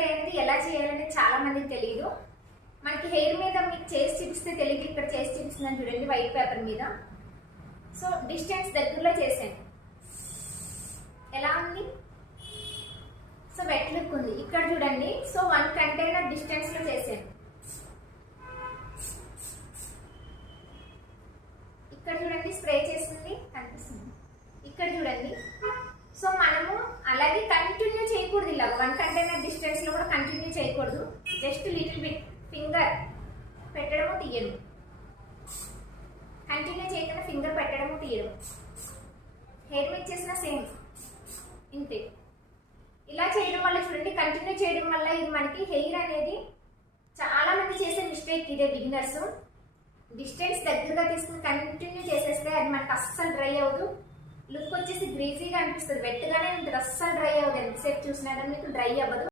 Spray అనేది ఎలా చేయాలని చాలా మందికి తెలియదు మనకి హెయిర్ మీద మీకు చేసి చూపిస్తే తెలియదు ఇక్కడ చేసి చూపిస్తున్నాను చూడండి వైట్ పేపర్ మీద. సో డిస్టెన్స్ దగ్గరలో చేశాను ఎలా ఉంది? సో వెట్ లుక్ ఉంది. ఇక్కడ చూడండి సో వన్ కంటైనర్ డిస్టెన్స్లో చేశాను ఇక్కడ చూడండి స్ప్రే చేస్తుంది కనిపిస్తుంది. ఇక్కడ చూడండి. చేయకూడదు ఇలా వన్ కంటైనర్ డిస్టెన్స్లో కూడా కంటిన్యూ చేయకూడదు. జస్ట్ లిటిల్ బిట్ ఫింగర్ పెట్టడము తీయడం కంటిన్యూ చేయకుండా ఫింగర్ పెట్టడము తీయడం హెయిర్ మీద చేసిన సేమ్ ఇంతే. ఇలా చేయడం వల్ల చూడండి కంటిన్యూ చేయడం వల్ల ఇది మనకి హెయిర్ అనేది చాలా మంది చేసే మిస్టేక్ ఇదే బిగినర్స్ డిస్టెన్స్ దగ్గరగా తీసుకుని కంటిన్యూ చేసేస్తే అది మనకి అస్సలు డ్రై అవ్వదు. లుక్ వచ్చేసి గ్రీజీగా అనిపిస్తుంది. వెట్గానే ఉంటుంది. అస్సలు డ్రై అవ్వదు. ఎంతసేపు చూసినా కానీ మీకు డ్రై అవ్వదు.